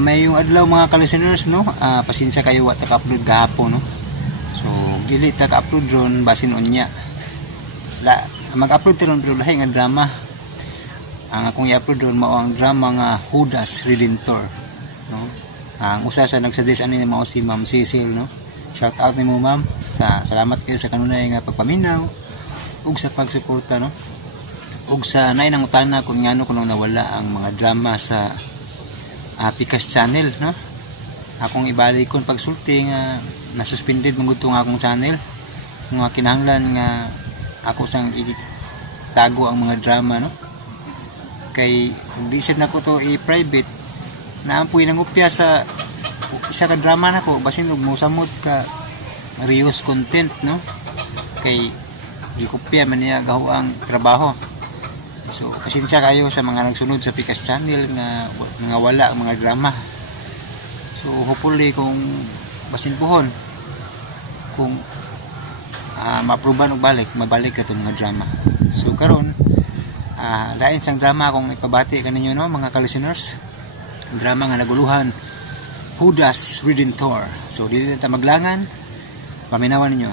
May yung adlaw mga ka-listeners, no? Pasensya kayo wa taka-upload gahapon, no? So dili taka-upload ron basin unya. Mag-upload ron pero lahi nga drama. Ang akong i-upload ron mao ang drama nga Judas Redentor, no? Ang usa sa nagsuggest ani mao si Ma'am Cecil, no? Shout out nimo ma'am, salamat kayo sa kanunay nga pagpaminaw ug sa pagsuporta, no? Ug sa nay nang utana kung ngano kuno nawala ang mga drama sa Pikas channel, no? Akong ibalik kon pagsulti nga nasuspended mong gutong akong channel nga kinahanglan nga ako sang itago ang mga drama, no? Kay isip na ko to i-private na ampoy nang upya sa isa ka drama na ko basin ug mosamot ka reuse content, no? Kay gikopya man niya gaho ang trabaho. So, pasensya kayo sa mga nagsunod sa Pikas channel nga wala ang mga drama. So, hopefully kung basin puhon kung ma-approvean og mabalik ka itong mga drama. So, karon lain sang drama akong ipabati kaninyo, no, mga ka-listeners. Drama nga naguluhan, Judas Redentor. So, dito ta maglangan, paminawan ninyo.